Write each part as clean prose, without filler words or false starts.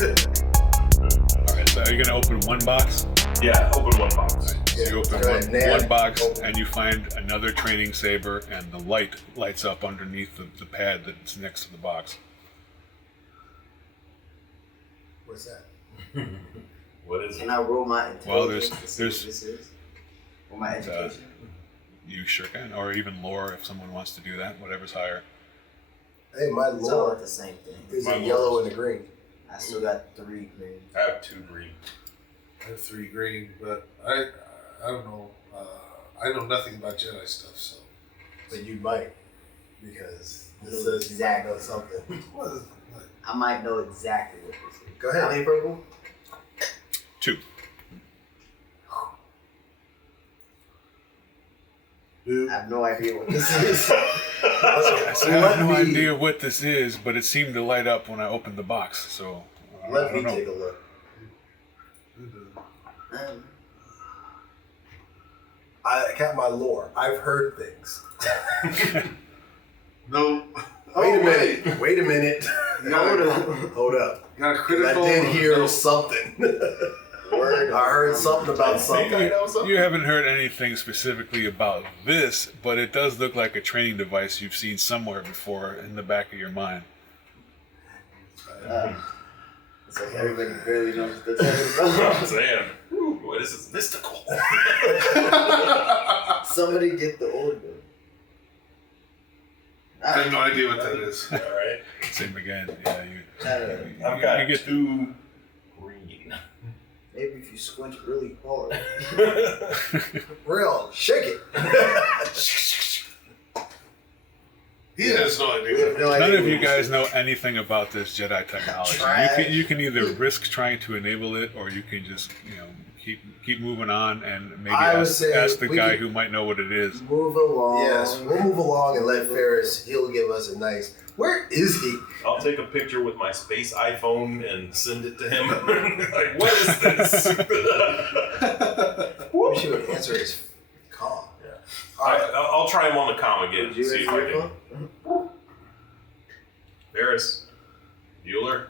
Alright, so are you going to open one box? Yeah, open one box. So you open one box and you find another training saber, and the light lights up underneath the pad that's next to the box. What's that? What is Can it? I roll my intelligence Well, to see what there's this is? Or my education? You sure can, or even lore if someone wants to do that, whatever's higher. Hey, my It's all lore the same thing. is My a yellow lore. and a green. I still got 3 green. I have 2 green. I have 3 green, but I don't know. I know nothing about Jedi stuff, so. But you might, because this Know says you might know exactly. something. What? I might know exactly what this is. Go How ahead. many purple? 2. I have no idea what this is. I said, I have no idea what this is, but it seemed to light up when I opened the box, so I Let me don't know. take a look. I got my lore. I've heard things. No. Wait a minute. Wait a minute. Hold up. Hold up. Got a 'Cause critical. I did hear no. something. Word. I heard something about something. You haven't heard anything specifically about this, but it does look like a training device you've seen somewhere before in the back of your mind. It's like everybody barely knows what they're talking about. I'm saying, what is this mystical? Somebody get the order. I have no idea what that is. All right. Same again. Yeah, I've got you get 2 green. Maybe if you squint really hard. Real. Shake it. He has no We have idea. no None idea of you what this guys is. know anything about this Jedi technology. Trash. You can either risk trying to enable it, or you can just keep moving on and maybe I would ask say the we guy could- who might know what it is. Move along. Yes, we'll move along and let Ferris. He'll give us a nice. Where is he? I'll take a picture with my space iPhone and send it to him. Like, what is this? We should answer his call. I'll try him on the comm again. Would you See if answer I your can. phone? Ferris, Bueller.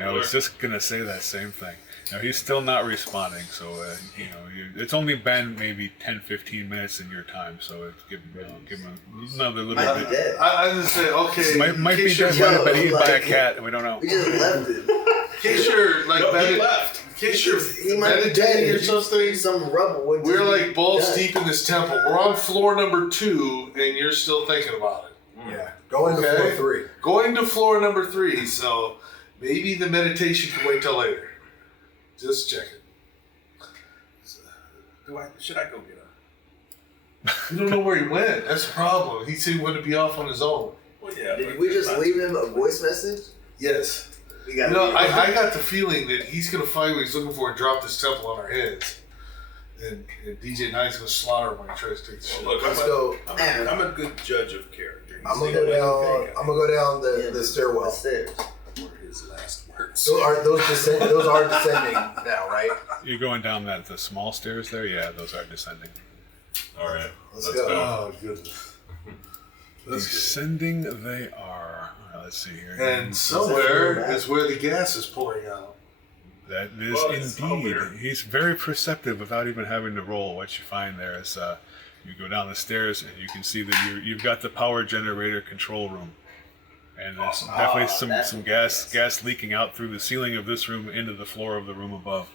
I was just gonna say that same thing. Now he's still not responding, so it's only been maybe 10-15 minutes in your time, so give him another little Might be bit. dead. I just say, okay. Might in be case dead, you're- might have been eaten by a like- cat. We don't know. We just left it. In case you're like No, he medit- left. in case you're He might be meditating dead. or something. Some rubble would We're just like be balls done. deep in this temple. We're on floor number 2, and you're still thinking about it. Yeah, going to Okay. floor 3. Going to floor number 3, so maybe the meditation can wait till later. Just checking. Should I go get him? You don't know where he went. That's the problem. He said he wanted to be off on his own. Well, yeah, Did but we just that's- leave him a voice message? Yes. We You got. know, I got the feeling that he's going to find what he's looking for and drop this temple on our heads. And DJ Knight's going to slaughter him when he tries to take the shit. Look, Let's go. I'm a good judge of character. I'm gonna go down. I'm gonna go down the stairwell. The stairs. What are his last words? Those are descending now, right? You're going down the small stairs there? Yeah, those are descending. All right, Let's go. Oh, goodness. That's Descending they are. Let's see here. good. And somewhere is where the gas is pouring out. That is Well, it's out indeed. there. He's very perceptive without even having to roll. What you find there is you go down the stairs and you can see that you've got the power generator control room. And there's definitely some gas leaking out through the ceiling of this room into the floor of the room above.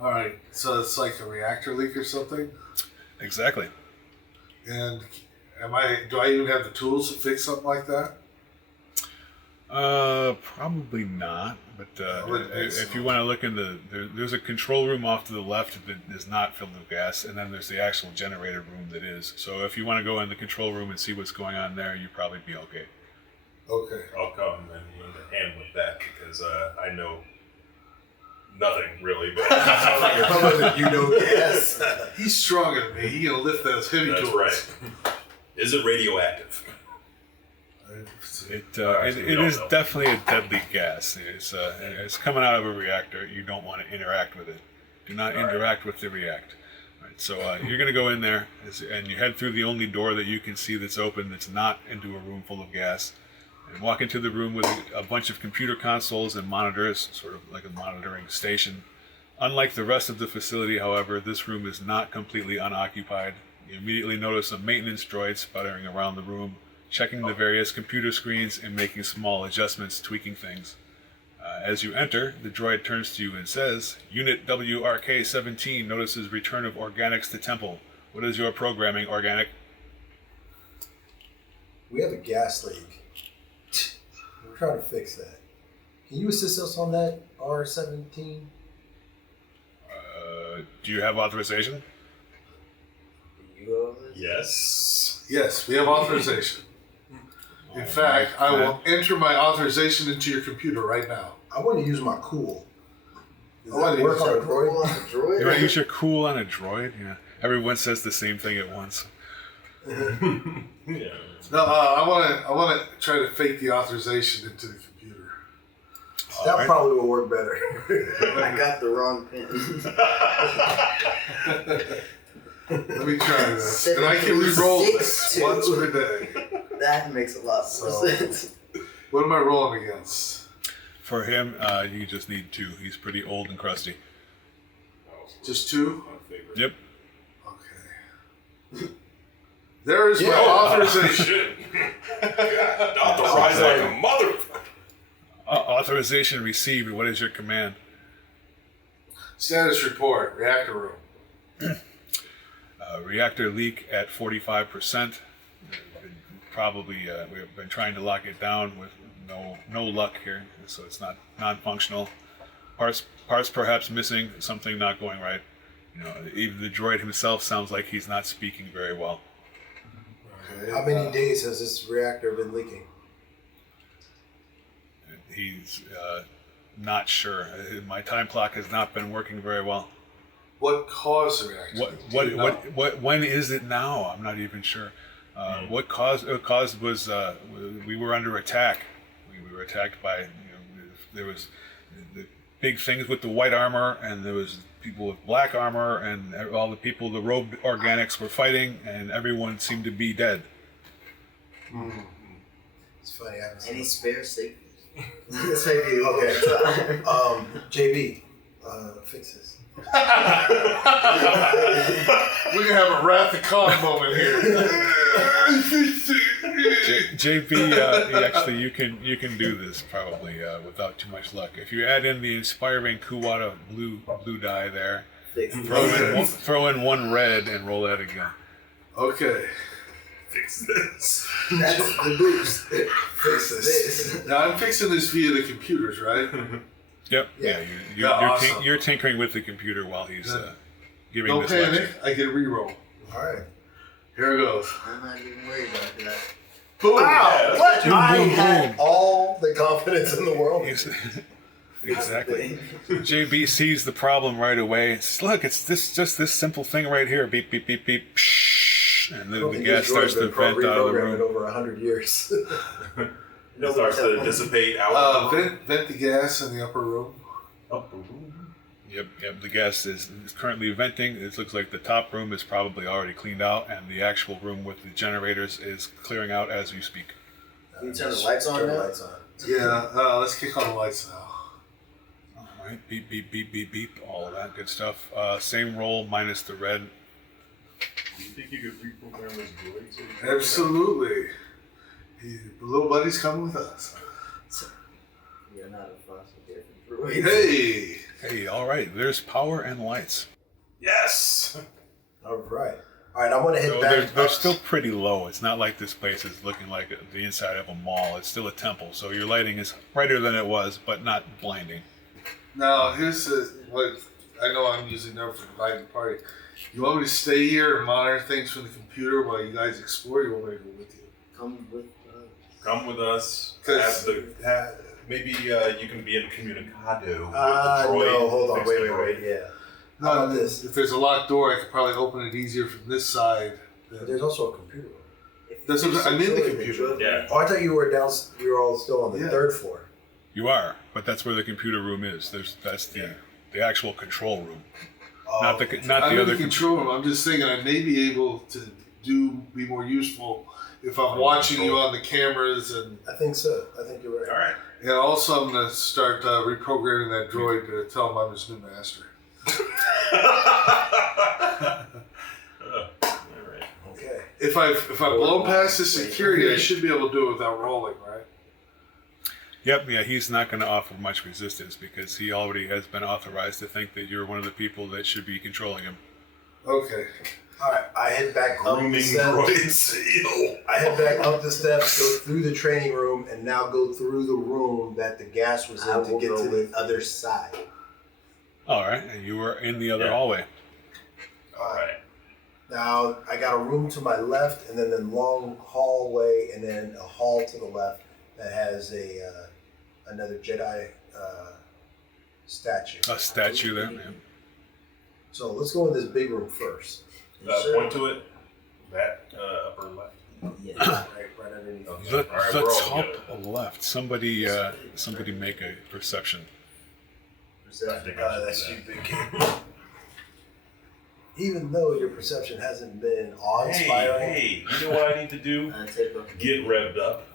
All right, so it's like a reactor leak or something. Exactly. And do I even have the tools to fix something like that? Probably not. But wouldn't think if so. you want to look in there's a control room off to the left that is not filled with gas, and then there's the actual generator room that is. So if you want to go in the control room and see what's going on there, you'd probably be okay. Okay. I'll come and lend a hand with that because I know nothing really. But You know, yes. He's stronger than me. He can lift those heavy that's tools. right. Is it radioactive? It Actually, we it don't is know. definitely a deadly gas. It's coming out of a reactor. You don't want to interact with it. Do not interact with the react. All right, so you're going to go in there and you head through the only door that you can see that's open that's not into a room full of gas. and walk into the room with a bunch of computer consoles and monitors, sort of like a monitoring station. Unlike the rest of the facility, however, this room is not completely unoccupied. You immediately notice a maintenance droid sputtering around the room, checking the various computer screens and making small adjustments, tweaking things. As you enter, the droid turns to you and says, Unit WRK-17 notices return of organics to Temple. What is your programming, Organic? We have a gas leak. We're trying to fix that. Can you assist us on that, R17? Do you have authorization? Yes. Yes, we have authorization. In fact, I will enter my authorization into your computer right now. I want to use my cool. Is I want to work on a droid. on a droid? You want to use your cool on a droid? Yeah. Everyone says the same thing at once. Yeah. No, I want to try to fake the authorization into the computer. That Alright. probably will work better. I got the wrong pin. Let me try this. And I can re-roll this 736-2. once per day. That makes a lot more sense. What am I rolling against? For him, you just need 2. He's pretty old and crusty. Just 2? Yep. Okay. There is my authorization. Authorized like a mother. Authorization received. What is your command? Status report, reactor room. Reactor leak at 45%. Probably we've been trying to lock it down with no luck here, so it's not non-functional. Parts perhaps missing, something not going right. Even the droid himself sounds like he's not speaking very well. Okay. How many days has this reactor been leaking? He's not sure. My time clock has not been working very well. What caused the reactor? When is it now? I'm not even sure. What caused was we were under attack. We were attacked by there was the big things with the white armor, and there was people with black armor, and all the people, the robed organics, were fighting, and everyone seemed to be dead. It's funny. I haven't Any seen spare safe? This may be Okay. JB, fix this. We're gonna have a Wrath of Khan moment here. JB, actually, you can do this probably without too much luck. If you add in the inspiring Kuwata blue die there, Fix throw in 1 red and roll that again. Okay. Fix this. That's the boost. Fix this. Now I'm fixing this via the computers, right? Yep. Yeah. You're Awesome. you're tinkering with the computer while he's giving Don't this panic. lecture. I get a reroll. All right. Here it goes. I'm not even worried about that. Boom. Wow! What? Boom, I boom, had boom. all the confidence in the world. Exactly. JB sees the problem right away. Says, look, it's just this simple thing right here. Beep, beep, beep, beep. Psh, and then the gas starts to vent out of the room. Over 100 years. It starts to dissipate out. Vent the gas in the upper room. Yep. The gas is currently venting. It looks like the top room is probably already cleaned out, and the actual room with the generators is clearing out as you speak. Can you turn the lights on Turn the now? lights on. Yeah, let's kick on the lights now. All right. Beep, beep, beep, beep, beep. All of that good stuff. Same roll minus the red. Do you think you could reprogram this droid? Absolutely. The little buddy's coming with us. You're not a fossil different droid. Hey! Hey, all right. There's power and lights. Yes. All right. All right, I want to head So back. they're still pretty low. It's not like this place is looking like the inside of a mall. It's still a temple, so your lighting is brighter than it was, but not blinding. Now, here's what I know I'm using there for the dividing party. You want me to stay here and monitor things from the computer while you guys explore? You want me to go with you? Come with us. Come with us. Maybe you can be incommunicado. with the droid, No, hold on. fix the Wait. droid. Yeah. No, How about this? If there's a locked door, I could probably open it easier from this side. But there's also a computer room. That's what I'm in the computer. Yeah. Oh, I thought you were down. We were all still on the Yeah. 3rd floor. You are, but that's where the computer room is. That's the actual control room, not the I'm other in the control room. I'm just thinking I may be able to be more useful if I'm watching you on the cameras, and I think so. I think you're right. All right. and also I'm gonna start reprogramming that droid to tell him I'm his new master. Alright. Okay. If I've blown past the security, I should be able to do it without rolling, right? Yep, yeah, he's not going to offer much resistance because he already has been authorized to think that you're one of the people that should be controlling him. Okay. All right. I head back up the Grooming steps. droids. Ew. I head back up the steps, go through the training room, and now go through the room that the gas was in to get to the other side. All right, and you were in the other Yeah. hallway. All right. Alright. Now I got a room to my left, and then a long hallway, and then a hall to the left that has another Jedi statue. A statue there. Yeah. So let's go in this big room first. Point to it. That upper left. Yeah. Right underneath. Okay. The, All right, the we're all top good. left. Somebody make a perception. I think I That's should you, do big kid. Even though your perception hasn't been awe-inspiring. Hey, you know what I need to do? Take off. Get revved up.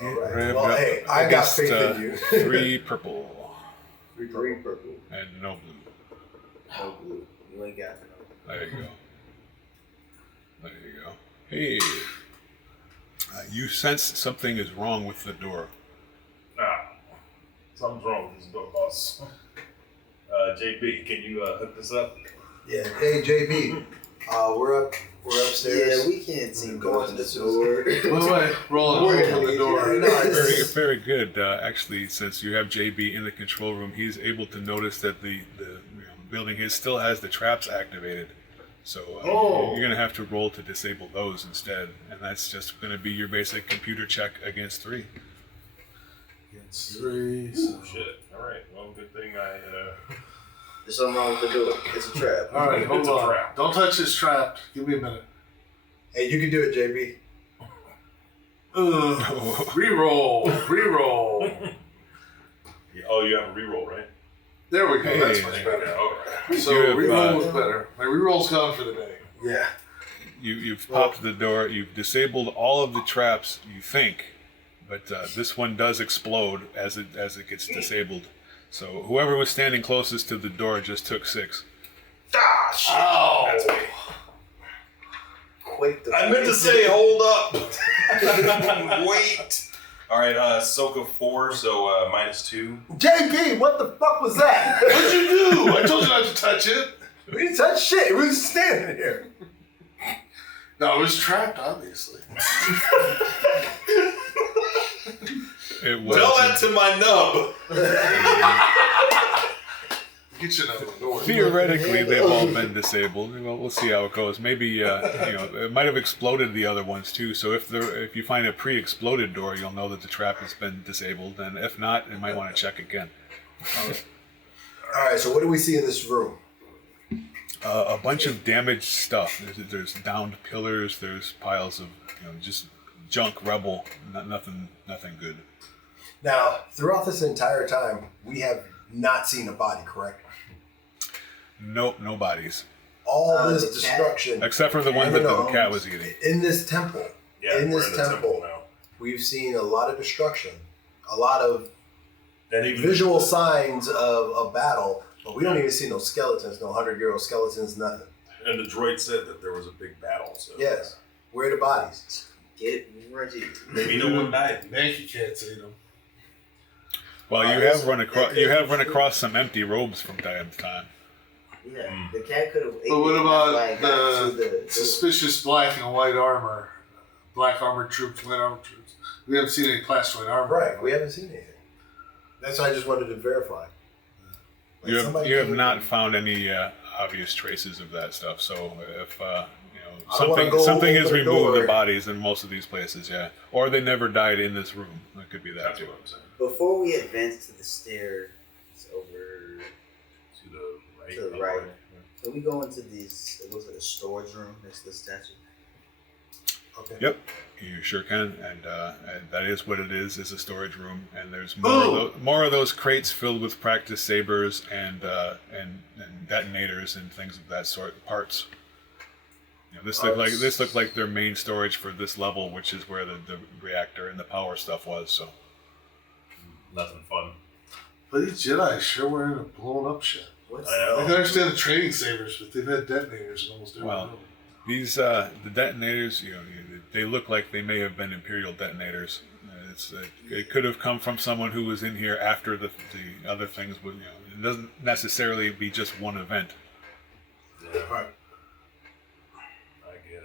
All right. Revved Well, up hey, I got against, faith in you. 3 purple Three purple. and no blue. No blue. You ain't got no. There you go. There you go. Hey, you sense something is wrong with the door. Ah, something's wrong with this door, boss. JB, can you hook this up? Yeah. Hey, JB. We're upstairs. Yeah, we can't see Go going into to the the door. By the way, rolling away from the door. Very, very good. Actually, since you have JB in the control room, he's able to notice that the building still has the traps activated. So you're going to have to roll to disable those instead, and that's just going to be your basic computer check against 3. It's 3. So. Shit. Alright, well, good thing There's something wrong with the door. It's a trap. All right, hold It's a on. trap. Don't touch this trap. Give me a minute. Hey, you can do it, JB. Reroll. Reroll. Oh, you have a reroll, right? There we go. That's Hey. much better. Alright. So You have, reroll was better. My reroll's gone for the day. Yeah. You've popped the door. You've disabled all of the traps. You think, but this one does explode as it gets disabled. So whoever was standing closest to the door just took 6. Ah, shit. Oh. That's me. Quake the I meant to say hold up. Wait. Alright, Soka 4, so -2. JB, what the fuck was that? What'd you do? I told you not to touch it. We didn't touch shit. We was standing here. No, it was trapped, obviously. It was. Tell that to my nub. Get you another door. Theoretically, they've all been disabled. Well, we'll see how it goes. Maybe it might have exploded the other ones too. So if you find a pre-exploded door, you'll know that the trap has been disabled. And if not, you might want to check again. All right. So what do we see in this room? A bunch of damaged stuff. There's downed pillars. There's piles of just junk, rubble. Nothing good. Now, throughout this entire time, we have not seen a body, correct? Nope, no bodies. All this The cat? destruction. Except for the one that the cat was eating. In this temple. Yeah, in we're this temple, now. we've seen a lot of destruction, a lot of And even visual signs of battle, but we don't even see no skeletons, no 100-year-old skeletons, nothing. And the droid said that there was a big battle. So Yes. Where are the bodies? Get ready. maybe no one died. Yankee cats ate them. Well, you have run across some empty robes from time to time. Yeah, the cat could have. But what about the suspicious black and white armor? Black armored troops, white armored troops. We haven't seen any classified armor. Right. We haven't seen anything. That's why I just wanted to verify. Like You have came not in- found any obvious traces of that stuff. So if I don't wanna go something has open the removed door. the bodies in most of these places, yeah, or they never died in this room. That could be that That's too. what I'm saying. Before we advance to the stairs over To the right. to the right, can we go into these? It looks like a storage room next to the statue. Okay. Yep, you sure can, and that is what it is a storage room, and there's more of those crates filled with practice sabers and detonators and things of that sort, parts. You know, this looked like their main storage for this level, which is where the reactor and the power stuff was. So Nothing fun. But these Jedi sure were in a blown up ship. What's I know. I can understand the training sabers, but they've had detonators in almost every room. these the detonators, you know, they look like they may have been Imperial detonators. It could have come from someone who was in here after the other things. But you know, it doesn't necessarily be just one event. Yeah, Right. I get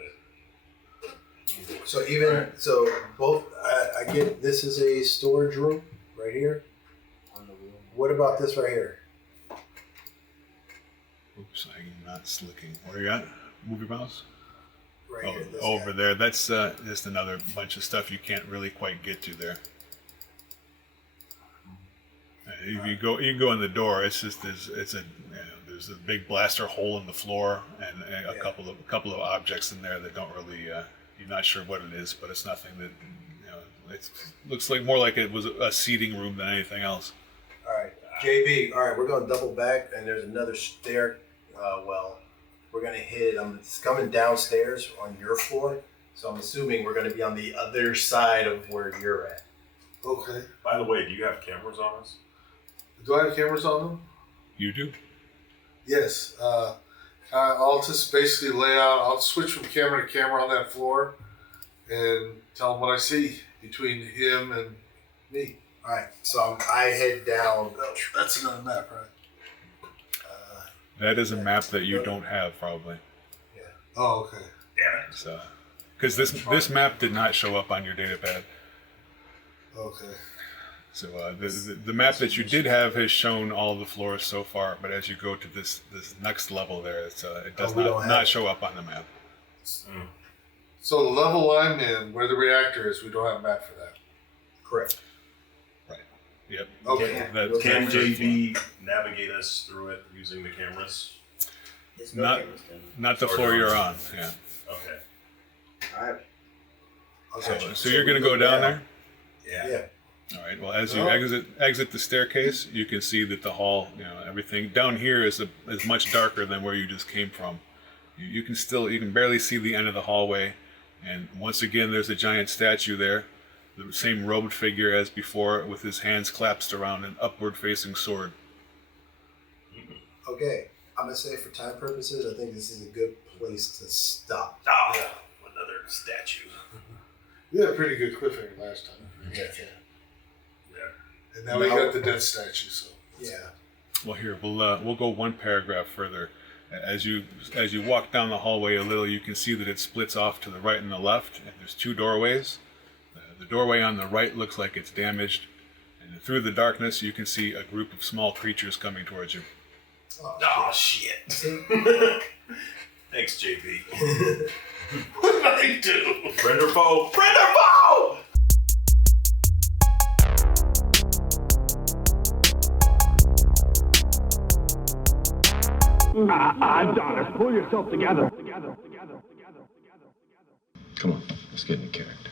it. So both, I get this is a storage room right here. on the room? What about this right here? Oops, I'm not slicking. Where you at? Move your mouse. Right Oh, here. This over guy. there. That's just another bunch of stuff you can't really quite get to there. If you go in the door, it's just there's a big blaster hole in the floor and a couple of objects in there that don't really you're not sure what it is, but it's nothing that it looks like more like it was a seating room than anything else. All right, JB. All right, we're going to double back, and there's another stair. Well, we're going to hit. It's coming downstairs on your floor, so I'm assuming we're going to be on the other side of where you're at. Okay. By the way, do you have cameras on us? Do I have cameras on them? You do? Yes. I'll just basically lay out. I'll switch from camera to camera on that floor, and tell him what I see between him and me. All right, so I head down. That's another map, right? That is a map that you don't have probably. Oh, okay. Damn it. So, because this map did not show up on your data pad. Okay. So the map that you did have has shown all the floors so far, but as you go to this next level there, it does we don't have not it. show up on the map. So the level I'm in, where the reactor is, we don't have a map for that. Correct. Yep. Okay. Can JB navigate us through it using the cameras? It's no Not- cameras then. Not the floor you're on. Yeah. Okay. Alright. Okay. So you're gonna go down there. Yeah. All right. Well, as you exit the staircase, you can see that the hall, everything down here is much darker than where you just came from. You can barely see the end of the hallway, and once again, there's a giant statue there, the same robed figure as before, with his hands clasped around an upward-facing sword. Okay. I'm gonna say for time purposes, I think this is a good place to stop. Ah, another statue. We had a pretty good cliffhanger last time. Yeah. And now we got the death statue, so. Yeah. Well, here we'll go one paragraph further. As you walk down the hallway a little, you can see that it splits off to the right and the left, and there's two doorways. The doorway on the right looks like it's damaged, and through the darkness you can see a group of small creatures coming towards you. Oh, shit. Thanks, JB. What did I do? Friend or foe? Friend or foe! Adonis, pull yourself together. Come on, let's get in character.